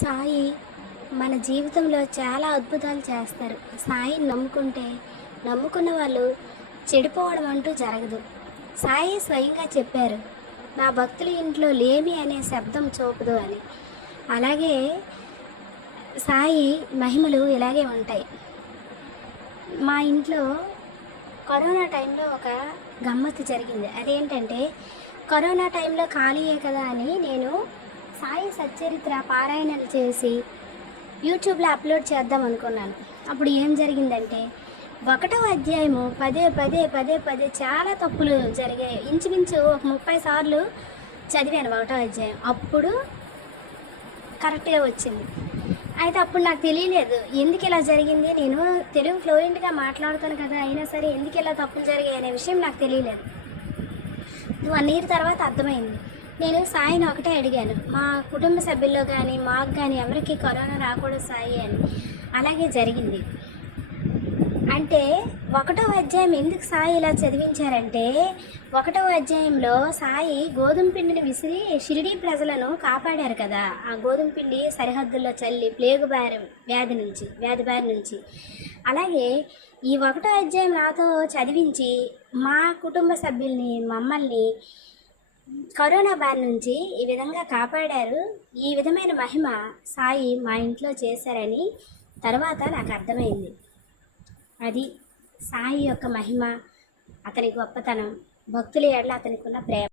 సాయి మన జీవితంలో చాలా అద్భుతాలు చేస్తారు. సాయిని నమ్ముకుంటే నమ్ముకున్న వాళ్ళు చెడిపోవడం అంటూ జరగదు. సాయి స్వయంగా చెప్పారు నా భక్తుల ఇంట్లో లేమి అనే శబ్దం చూపదు అని. అలాగే సాయి మహిమలు ఇలాగే ఉంటాయి. మా ఇంట్లో కరోనా టైంలో ఒక గమ్మత్తు జరిగింది. అదేంటంటే కరోనా టైంలో ఖాళీయే కదా అని నేను సాయి సచ్చరిత్ర పారాయణలు చేసి యూట్యూబ్లో అప్లోడ్ చేద్దాం అనుకున్నాను. అప్పుడు ఏం జరిగిందంటే ఒకటో అధ్యాయము పదే పదే పదే పదే చాలా తప్పులు జరిగాయి. ఇంచుమించు ఒక ముప్పై సార్లు చదివాను ఒకటో అధ్యాయం. అప్పుడు కరెక్ట్గా వచ్చింది. అయితే అప్పుడు నాకు తెలియలేదు ఎందుకు ఇలా జరిగింది? నేను తెలుగు ఫ్లూయెంట్గా మాట్లాడుతాను కదా అయినా సరే ఎందుకు ఇలా తప్పులు జరిగాయి అనే విషయం నాకు తెలియలేదు. వన్ ఇయర్ తర్వాత అర్థమైంది. నేను సాయిని ఒకటే అడిగాను. మా కుటుంబ సభ్యుల్లో కానీ మాకు కానీ ఎవరికి కరోనా రాకూడదు సాయి అని. అలాగే జరిగింది. అంటే ఒకటో అధ్యాయం ఎందుకు సాయి ఇలా చదివించారంటే ఒకటో అధ్యాయంలో సాయి గోధుమ పిండిని విసిరి షిరిడీ ప్రజలను కాపాడారు కదా. ఆ గోధుమ పిండి సరిహద్దుల్లో చల్లి ప్లేగు బారి వ్యాధి నుంచి వ్యాధి బారి నుంచి. అలాగే ఈ ఒకటో అధ్యాయం నాతో చదివించి మా కుటుంబ సభ్యుల్ని మమ్మల్ని కరోనా బారి నుంచి ఈ విధంగా కాపాడారు. ఈ విధమైన మహిమ సాయి మా ఇంట్లో చేశారని తర్వాత నాకు అర్థమైంది. అది సాయి యొక్క మహిమ అతని గొప్పతనం భక్తుల ఎడల అతనికి ఉన్న ప్రేమ.